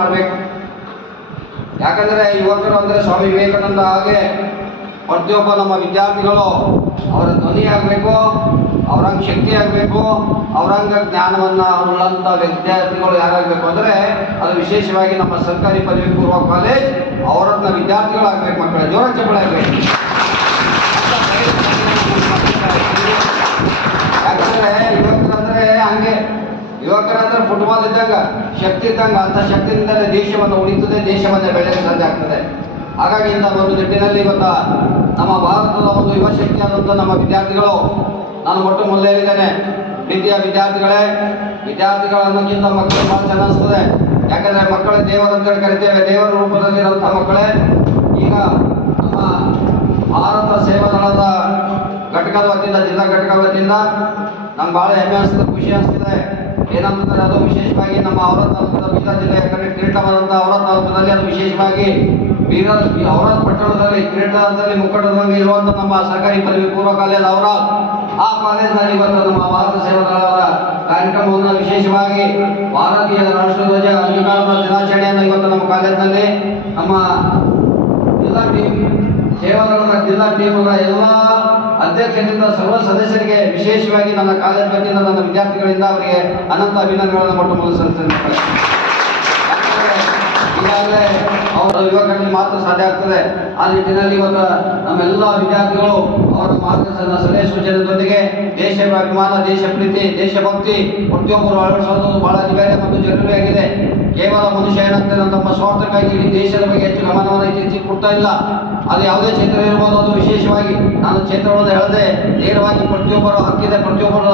ಮಾಡಬೇಕು. ಯಾಕಂದರೆ ಯುವಕರು ಅಂದರೆ ಸ್ವಾಮಿ ವಿವೇಕಾನಂದ ಹಾಗೆ ಪ್ರತಿಯೊಬ್ಬ ನಮ್ಮ ವಿದ್ಯಾರ್ಥಿಗಳು ಅವರ ಧ್ವನಿ ಆಗಬೇಕು, ಅವರಂಗೆ ಶಕ್ತಿ ಆಗಬೇಕು, ಅವರಂಗ ಜ್ಞಾನವನ್ನು ಉಳ್ಳಂಥ ವಿದ್ಯಾರ್ಥಿಗಳು ಯಾರಾಗಬೇಕು ಅಂದರೆ ಅದು ವಿಶೇಷವಾಗಿ ನಮ್ಮ ಸರ್ಕಾರಿ ಪದವಿ ಪೂರ್ವ ಕಾಲೇಜ್ ಅವರನ್ನ ವಿದ್ಯಾರ್ಥಿಗಳಾಗಬೇಕು. ಮಕ್ಕಳ ಜೋರ ಚಪ್ಪಳ ಆಗಬೇಕು. ಯಾಕಂದರೆ ಯುವಕರಂದರೆ ಹಂಗೆ, ಯುವಕರಂದ್ರೆ ಫುಟ್ಬಾಲ್ ಇದ್ದಾಗ ಶಕ್ತಿ ಇದ್ದಂಗೆ, ಅಂಥ ಶಕ್ತಿಯಿಂದಲೇ ದೇಶವನ್ನು ಉಳಿತದೆ, ದೇಶವನ್ನು ಬೆಳೆಯಲು ಸಾಧ್ಯ ಆಗ್ತದೆ. ಹಾಗಾಗಿ ಇಂಥ ಒಂದು ನಿಟ್ಟಿನಲ್ಲಿ ಇವತ್ತು ನಮ್ಮ ಭಾರತದ ಒಂದು ಯುವ ಶಕ್ತಿಯಾದಂಥ ನಮ್ಮ ವಿದ್ಯಾರ್ಥಿಗಳು, ನಾನು ಮೊಟ್ಟ ಮೊದಲೇ ಹೇಳಿದ್ದೇನೆ, ಪ್ರೀತಿಯ ವಿದ್ಯಾರ್ಥಿಗಳನ್ನಕ್ಕಿಂತ ಮಕ್ಕಳು ಭಾಳ ಚೆನ್ನಾಗಿಸ್ತದೆ. ಯಾಕಂದರೆ ಮಕ್ಕಳ ದೇವರಂತೇಳಿ ಕರಿತೇವೆ, ದೇವರ ರೂಪದಲ್ಲಿರುವಂಥ ಮಕ್ಕಳೇ. ಈಗ ನಮ್ಮ ಭಾರತ ಸೇವಾ ದಳದ ಘಟಕದ ವತಿಯಿಂದ, ಜಿಲ್ಲಾ ಘಟಕದ ವತಿಯಿಂದ ನಮ್ಗೆ ಭಾಳ ಹೆಮ್ಮೆ ಅನಿಸ್ತದೆ, ಖುಷಿ ಅನಿಸ್ತದೆ. ಏನಂತಂದರೆ ಅದು ವಿಶೇಷವಾಗಿ ನಮ್ಮ ಔರಾದ್ ತಾಲೂಕಿನ ಬೀದರ್ ಜಿಲ್ಲೆಯ ಕಿರೀಟವಾದಂಥ ಔರಾದ್ ತಾಲೂಕಿನಲ್ಲಿ ಅದು ವಿಶೇಷವಾಗಿ ಔರಾದ್ ಪಟ್ಟಣದಲ್ಲಿ ಕಿರೀಟದಲ್ಲಿ ಮುಕ್ಕಟದಲ್ಲಿ ಇರುವಂಥ ನಮ್ಮ ಸರ್ಕಾರಿ ಪದವಿ ಪೂರ್ವ ಕಾಲೇಜ್ ಔರಾದ್, ಆ ಕಾಲೇಜಿನಲ್ಲಿ ಇವತ್ತು ನಮ್ಮ ಭಾರತ ಸೇವಾ ದಳದ ಕಾರ್ಯಕ್ರಮವನ್ನು ವಿಶೇಷವಾಗಿ ಭಾರತೀಯ ರಾಷ್ಟ್ರಧ್ವಜ ಅಂಗೀಕಾರದ ದಿನಾಚರಣೆಯನ್ನು ಇವತ್ತು ನಮ್ಮ ಕಾಲೇಜಿನಲ್ಲಿ ನಮ್ಮ ಜಿಲ್ಲಾ ಟೀಮ್, ಸೇವಾದಳದ ಜಿಲ್ಲಾ ಟೀಮ್ನ ಎಲ್ಲ ಅಧ್ಯಕ್ಷರಿಂದ ಸರ್ವ ಸದಸ್ಯರಿಗೆ ವಿಶೇಷವಾಗಿ ನನ್ನ ಕಾಲೇಜ್ ವತಿಯಿಂದ ನನ್ನ ವಿದ್ಯಾರ್ಥಿಗಳಿಂದ ಅವರಿಗೆ ಅನಂತ ಅಭಿನಂದನೆಗಳನ್ನು ಮೊಟ್ಟ ಮೊದಲು ಸಲ್ಲಿಸುತ್ತೇನೆ. ಈಗಾಗಲೇ ಅವರ ಯುವಕರಲ್ಲಿ ಮಾತ್ರ ಸಾಧ್ಯ ಆಗ್ತದೆ. ಆ ನಿಟ್ಟಿನಲ್ಲಿ ಇವತ್ತು ನಮ್ಮೆಲ್ಲ ವಿದ್ಯಾರ್ಥಿಗಳು ಅವರ ಮಾರ್ಗದರ್ಶನ ಸಲಹೆ ಸೂಚನೆಯೊಂದಿಗೆ ದೇಶಾಭಿಮಾನ, ದೇಶ ಪ್ರೀತಿ, ದೇಶಭಕ್ತಿ ಪ್ರತಿಯೊಬ್ಬರು ಅಳವಡಿಸೋದು ಬಹಳ ಅನಿವಾರ್ಯ ಮತ್ತು ಜರುರಿಯಾಗಿದೆ. ಕೇವಲ ಮನುಷ್ಯ ಏನಾಗ್ತದೆ, ತಮ್ಮ ಸ್ವಾರ್ಥಕ್ಕಾಗಿ ಇಡೀ ದೇಶದ ಬಗ್ಗೆ ಹೆಚ್ಚು ಗಮನವನ್ನು ಇತ್ತೀಚೆಗೆ ಕೊಡ್ತಾ ಇಲ್ಲ. ಅದು ಯಾವುದೇ ಕ್ಷೇತ್ರ ಇರ್ಬೋದು, ಅದು ವಿಶೇಷವಾಗಿ ನಾನು ಕ್ಷೇತ್ರವನ್ನು ಹೇಳದೆ ನೇರವಾಗಿ ಪ್ರತಿಯೊಬ್ಬರ ಹಕ್ಕಿದೆ, ಪ್ರತಿಯೊಬ್ಬರ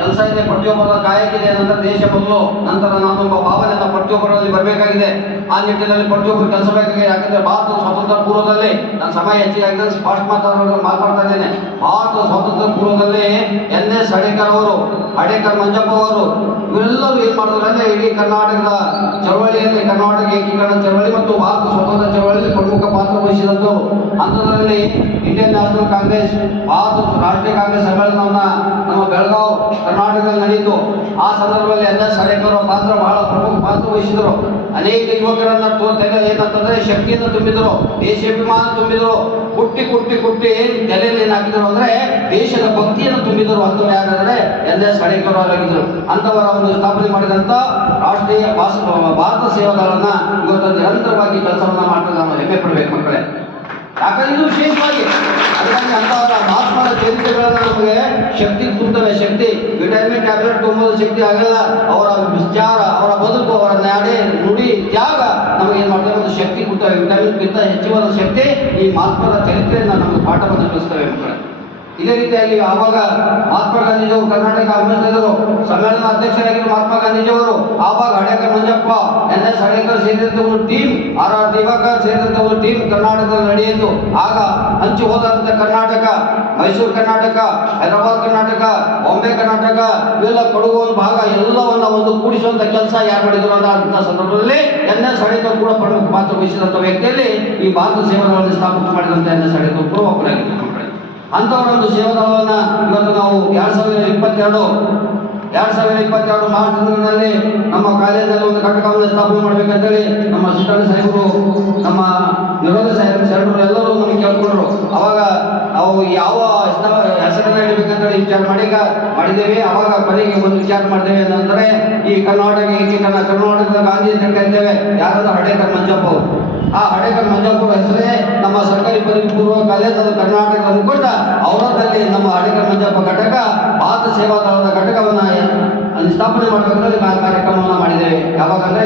ಕೆಲಸ ಇದೆ, ಪ್ರತಿಯೊಬ್ಬರ ಕಾಯಕ್ಕಿದೆ. ನಂತರ ದೇಶ ಮೊದಲು, ನಂತರ ನಾನೊಬ್ಬ ಭಾವನೆಯನ್ನು ಪ್ರತಿಯೊಬ್ಬರಲ್ಲಿ ಬರಬೇಕಾಗಿದೆ. ಆ ನಿಟ್ಟಿನಲ್ಲಿ ಪ್ರತಿಯೊಬ್ಬರು ಕೆಲಸ ಬೇಕಾಗಿದೆ. ಯಾಕಂದರೆ ಭಾರತದ ಸ್ವಾತಂತ್ರ್ಯ ಪೂರ್ವದಲ್ಲಿ, ನಾನು ಸಮಯ ಹೆಚ್ಚಿಗೆ ಸ್ಪಷ್ಟ ಮಾತಾಡ್ತಾ ಇದ್ದೇನೆ, ಭಾರತದ ಸ್ವಾತಂತ್ರ್ಯ ಪೂರ್ವದಲ್ಲಿ NS ಹಡೇಕರ್ ಅವರು, ಹಡೇಕರ್ ಮಂಜಪ್ಪ ಅವರು, ಇವರೆಲ್ಲರೂ ಏನು ಮಾಡಿದ್ರು ಅಂದರೆ ಇಡೀ ಕರ್ನಾಟಕದ ಚಳವಳಿಯಲ್ಲಿ, ಕರ್ನಾಟಕ ಏಕೀಕರಣ ಚಳವಳಿ ಮತ್ತು ಭಾರತ ಸ್ವಾತಂತ್ರ್ಯ ಚಳವಳಿಯಲ್ಲಿ ಪ್ರಮುಖ ಪಾತ್ರ ವಹಿಸಿದಂಥವರು. ಅಂಥದ್ರಲ್ಲಿ ಇಂಡಿಯನ್ ನ್ಯಾಷನಲ್ ಕಾಂಗ್ರೆಸ್, ಭಾರತ ರಾಷ್ಟ್ರೀಯ ಕಾಂಗ್ರೆಸ್ ಸಮ್ಮೇಳನವನ್ನು ನಮ್ಮ ಬೆಳಗಾವಿ ಕರ್ನಾಟಕದಲ್ಲಿ ನಡೆಯಿತು. ಆ ಸಂದರ್ಭದಲ್ಲಿ NS ಹಡೇಕರ್ ಪಾತ್ರ ಬಹಳ ಪ್ರಮುಖ ಪಾತ್ರ ವಹಿಸಿದರು. ಅನೇಕ ಯುವಕರನ್ನ ಏನಂತಂದ್ರೆ ಶಕ್ತಿಯನ್ನು ತುಂಬಿದರು, ದೇಶಾಭಿಮಾನ ತುಂಬಿದರು, ಕುಟ್ಟಿ ತಲೆಯಲ್ಲಿ ಏನು ಹಾಕಿದರು ಅಂದ್ರೆ ದೇಶದ ಭಕ್ತಿಯನ್ನು ತುಂಬಿದರು. ಅಂಥವ್ರು ಯಾರಂದ್ರೆ NS ಹಡೇಕರ್ ಅವರಾಗಿದ್ದರು. ಅಂಥವರ ಒಂದು ಸ್ಥಾಪನೆ ಮಾಡಿದಂಥ ರಾಷ್ಟ್ರೀಯ ಭಾರತ ಸೇವಾದಳನ್ನ ಇವತ್ತು ನಿರಂತರವಾಗಿ ಕೆಲಸವನ್ನ ಮಾಡ್ತಾರೆ. ನಾವು ಹೆಮ್ಮೆ ಪಡಬೇಕು ಮಕ್ಕಳೇ. ಯಾಕಂದ್ರೆ ಇದು ವಿಶೇಷವಾಗಿ ಅದಕ್ಕಾಗಿ ಅಂಥವರ ಮಹಾತ್ಮರ ಚರಿತ್ರೆಗಳನ್ನ ನಮಗೆ ಶಕ್ತಿ ತುಂಬುತ್ತವೆ. ಶಕ್ತಿ ವಿಟಮಿನ್ ಟ್ಯಾಬ್ಲೆಟ್ ತುಂಬೋದು ಶಕ್ತಿ ಆಗಲ್ಲ. ಅವರ ವಿಚಾರ, ಅವರ ಬದುಕು, ಅವರ ನಡೆ, ನುಡಿ, ತ್ಯಾಗ ನಮಗೆ ಏನು ಮಾಡ್ತೇವೆ, ಒಂದು ಶಕ್ತಿ ಕೊಡ್ತವೆ. ವಿಟಮಿನ್ಗಿಂತ ಹೆಚ್ಚಿನ ಶಕ್ತಿ ಈ ಮಹಾತ್ಮರ ಚರಿತ್ರೆಯನ್ನು ನಮಗೆ ಪಾಠವನ್ನು ಕಲಿಸ್ತವೆ ಮಕ್ಕಳೇ. ಇದೇ ರೀತಿಯಾಗಿ ಆವಾಗ ಮಹಾತ್ಮ ಗಾಂಧೀಜಿಯವರು ಕರ್ನಾಟಕ ಆಹ್ವಾನಿಸಿದರು. ಸಮ್ಮೇಳನ ಅಧ್ಯಕ್ಷರಾಗಿದ್ದರು ಮಹಾತ್ಮ ಗಾಂಧೀಜಿಯವರು. ಆವಾಗ ಹಡೇಕರ್ ಮಂಜಪ್ಪ, NS ಹಡೇಕರ್ ಸೇರಿದಂಥ ಒಂದು ಟೀಮ್, RR ದಿವಾಕರ್ ಸೇರಿದಂಥ ಒಂದು ಟೀಮ್ ಕರ್ನಾಟಕದಲ್ಲಿ ನಡೆಯಿತು. ಆಗ ಹಂಚಿ ಹೋದಂಥ ಕರ್ನಾಟಕ, ಮೈಸೂರು ಕರ್ನಾಟಕ, ಹೈದರಾಬಾದ್ ಕರ್ನಾಟಕ, ಬಾಂಬೆ ಕರ್ನಾಟಕ, ಇವೆಲ್ಲ ಕೊಡಗು ಒಂದು ಭಾಗ ಎಲ್ಲವನ್ನ ಒಂದು ಕೂಡಿಸುವಂಥ ಕೆಲಸ ಯಾರು ಮಾಡಿದ್ರು ಅಂತ ಸಂದರ್ಭದಲ್ಲಿ NS ಹಡೇಕರ್ ಕೂಡ ಪ್ರಮುಖ ಪಾತ್ರ ವಹಿಸಿದಂಥ ವ್ಯಕ್ತಿಯಲ್ಲಿ ಈ ಭಾರತ ಸೇವಾದಳವನ್ನು ಸ್ಥಾಪನೆ ಮಾಡಿದಂಥ NS ಹಡೇಕರ್ ಕೂಡ ಒಬ್ಬರಾಗಿದ್ದರು. ಅಂಥವರೊಂದು ಸೇವಾದಳವನ್ನು ಇವತ್ತು ನಾವು 2022 ಮಾರ್ಚ್ ತಿಂಗಳಿನಲ್ಲಿ ನಮ್ಮ ಕಾಲೇಜಲ್ಲಿ ಒಂದು ಘಟಕವನ್ನು ಸ್ಥಾಪನೆ ಮಾಡಬೇಕಂತೇಳಿ ನಮ್ಮ ಶಿಕ್ಷಣ ಸಾಹೇಬರು, ನಮ್ಮ ನಿರೋಧ ಸಾಹೇಬರು ಎಲ್ಲರೂ ನಮಗೆ ಕೇಳ್ಕೊಂಡ್ರು. ಅವಾಗ ನಾವು ಯಾವ ಹೆಸರನ್ನ ಇಡಬೇಕಂತೇಳಿ ವಿಚಾರ ಮಾಡಿದ್ದೇವೆ. ಅವಾಗ ಕೊನೆಗೆ ಒಂದು ವಿಚಾರ ಮಾಡಿದ್ದೇವೆ ಏನಂದರೆ ಈ ಕರ್ನಾಟಕ ಏಕೀಕರಣ, ಕರ್ನಾಟಕದ ಗಾಂಧಿ ಅಂತ ಕರಿತೇವೆ. ಯಾರಾದ್ರೂ ಹಡೇಕರ್ ಮಂಜಪ್ಪ ಅವರು. ಆ ಹಡೇಕರ್ ಮಂಜಪ್ಪ ಹೆಸರೇ ನಮ್ಮ ಸರ್ಕಾರಿ ಪದವಿ ಪೂರ್ವ ಕಾಲೇಜ್, ಅದು ಕರ್ನಾಟಕದ ಮುಖಂಡ ಔರಾದ್ನಲ್ಲಿ ನಮ್ಮ ಹಡೇಕರ್ ಮಂಜಪ್ಪ ಘಟಕ, ಭಾರತ ಸೇವಾದಳದ ಘಟಕವನ್ನು ಸ್ಥಾಪನೆ ಮಾಡಬೇಕಂದ್ರೆ ಕಾರ್ಯಕ್ರಮವನ್ನು ಮಾಡಿದ್ದೇವೆ. ಯಾವಾಗಂದ್ರೆ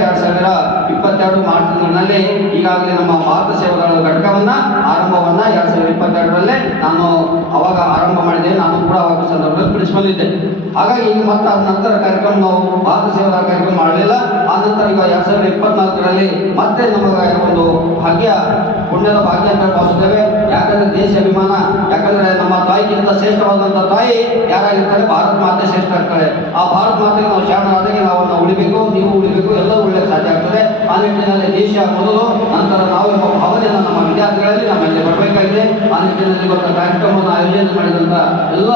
2022 ಮಾರ್ಚ್ ತಿಂಗಳಿನಲ್ಲಿ ಈಗಾಗಲೇ ನಮ್ಮ ಭಾರತ ಸೇವಾದಳದ ಘಟಕವನ್ನು ಆರಂಭವನ್ನು 2022ರಲ್ಲಿ ನಾನು ಅವಾಗ ಆರಂಭ ಮಾಡಿದ್ದೇವೆ. ನಾನು ಕೂಡ ಅವಾಗ ಸಂದರ್ಭದಲ್ಲಿ ಪ್ರಿನ್ಸಿಪಲ್ ಇದ್ದೆ. ಹಾಗಾಗಿ ಈಗ ಮತ್ತೆ ಅದ ನಂತರ ಕಾರ್ಯಕ್ರಮ ನಾವು ಭಾರತ ಸೇವಾದಳ ಕಾರ್ಯಕ್ರಮ ಮಾಡಲಿಲ್ಲ. ಆ ನಂತರ ಈಗ 2024ರಲ್ಲಿ ಮತ್ತೆ ನಮಗೆ ಒಂದು ಭಾಗ್ಯ, ಪುಣ್ಯದ ಭಾಗ್ಯ ಅಂತ ಭಾವಿಸುತ್ತೇವೆ. ಯಾಕಂದ್ರೆ ದೇಶ ಅಭಿಮಾನ, ಯಾಕಂದ್ರೆ ನಮ್ಮ ತಾಯಿಗಿಂತ ಶ್ರೇಷ್ಠವಾದಂಥ ತಾಯಿ ಯಾರಾಗಿರ್ತಾರೆ, ಭಾರತ ಮಾತೆ ಶ್ರೇಷ್ಠ ಆಗ್ತಾರೆ. ಆ ಭಾರತ ಮಾತೆಗೆ ನಾವು ಶರಣರಾದಾಗೆ ನಾವು ಉಳಿಬೇಕು, ನೀವು ಉಳಿಬೇಕು, ಎಲ್ಲರೂ ಉಳಿಯಕ್ಕೆ ಸಾಧ್ಯ ಆಗ್ತದೆ. ಆ ನಿಟ್ಟಿನಲ್ಲಿ ದೇಶ ಮೊದಲು, ನಂತರ ನಾವು ಎಂಬ ಭಾವನೆಯನ್ನು ನಮ್ಮ ವಿದ್ಯಾರ್ಥಿಗಳಲ್ಲಿ ನಮ್ಮಲ್ಲಿ ಬರಬೇಕಾಗಿದೆ. ಆ ನಿಟ್ಟಿನಲ್ಲಿ ಇವತ್ತು ಕಾರ್ಯಕ್ರಮವನ್ನು ಆಯೋಜನೆ ಮಾಡಿದಂಥ ಎಲ್ಲ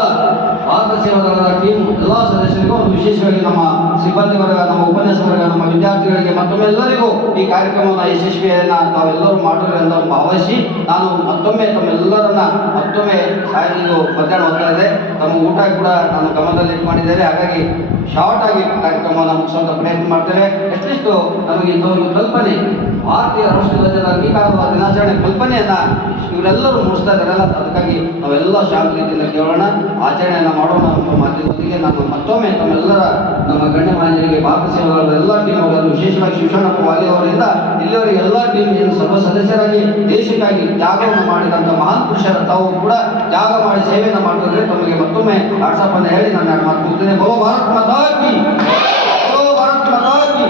ಭಾರತ ಸೇವಾ ದಳದ ಟೀಮ್ ಎಲ್ಲ ಸದಸ್ಯರಿಗೂ ಒಂದು ವಿಶೇಷವಾಗಿ ನಮ್ಮ ಸಿಬ್ಬಂದಿ ವರ್ಗ, ನಮ್ಮ ಉಪನ್ಯಾಸ ವರ್ಗ, ನಮ್ಮ ವಿದ್ಯಾರ್ಥಿಗಳಿಗೆ ಮತ್ತೊಮ್ಮೆ ಎಲ್ಲರಿಗೂ ಈ ಕಾರ್ಯಕ್ರಮವನ್ನು ಯಶಸ್ವಿಯನ್ನ ತಾವೆಲ್ಲರೂ ಮಾಡಿರಿ ಅಂತ ಭಾವಿಸಿ ನಾನು ಮತ್ತೊಮ್ಮೆ ತಮ್ಮೆಲ್ಲರನ್ನ ಮತ್ತೊಮ್ಮೆ ಇದು ಮಧ್ಯಾಹ್ನ ಹೋಗ್ತಾ ಇದೆ. ತಮ್ಮ ಊಟ ಕೂಡ ನಾನು ಗಮನದಲ್ಲಿ ಮಾಡಿದ್ದೇವೆ. ಹಾಗಾಗಿ ಶಾರ್ಟ್ ಆಗಿ ಕಾರ್ಯಕ್ರಮವನ್ನು ಮುಗಿಸುವಂತ ಪ್ರಯತ್ನ ಮಾಡ್ತೇವೆ. ಅಟ್ಲೀಸ್ಟ್ ನಮಗೆ ಇಂಥ ಒಂದು ಕಲ್ಪನೆ, ಭಾರತೀಯ ರಾಷ್ಟ್ರಧ್ವಜದ ಅಂಗೀಕಾರದ ದಿನಾಚರಣೆ ಕಲ್ಪನೆಯನ್ನ ಇವರೆಲ್ಲರೂ ಮೂಡಿಸ್ತಾ ಇದ್ದಾರಲ್ಲ, ಅದಕ್ಕಾಗಿ ನಾವೆಲ್ಲ ಶಾಂತ ರೀತಿಯಿಂದ ಕೇಳೋಣ, ಆಚರಣೆಯನ್ನು ಮಾಡೋಣ ಅನ್ನೋ ಮಾಧ್ಯಮದೊಂದಿಗೆ ನಾನು ಮತ್ತೊಮ್ಮೆ ತಮ್ಮೆಲ್ಲರ ನಮ್ಮ ಗಣ್ಯಮಾನ್ಯರಿಗೆ ಭಾರತ ಸೇವಾದಳದ ಎಲ್ಲ ಟೀಮ್ ಅವರನ್ನು ವಿಶೇಷವಾಗಿ ಶಿವಶರಣಪ್ಪ ವಾಲಿ ಅವರಿಂದ ಇಲ್ಲಿಯವರೆಗೆ ಎಲ್ಲ ಟೀಮ್ ಸರ್ವ ಸದಸ್ಯರಾಗಿ ದೇಶಕ್ಕಾಗಿ ತ್ಯಾಗವನ್ನು ಮಾಡಿದಂಥ ಮಹಾನ್ ಪುರುಷರ ತಾವು ಕೂಡ ತ್ಯಾಗ ಮಾಡಿ ಸೇವೆಯನ್ನು ಮಾಡ್ತಿದ್ರೆ ತಮಗೆ ಮತ್ತೊಮ್ಮೆ ವಾಟ್ಸಪ್ ಅನ್ನು ಹೇಳಿ ನಾನು ಮಾತು ಮುಗ್ತೇನೆ. ಬಹು ಭಾರತ್ ಮಾತಾ ಕಿ, ಬಹು ಭಾರತ್ ಮಾತಾ ಕಿ.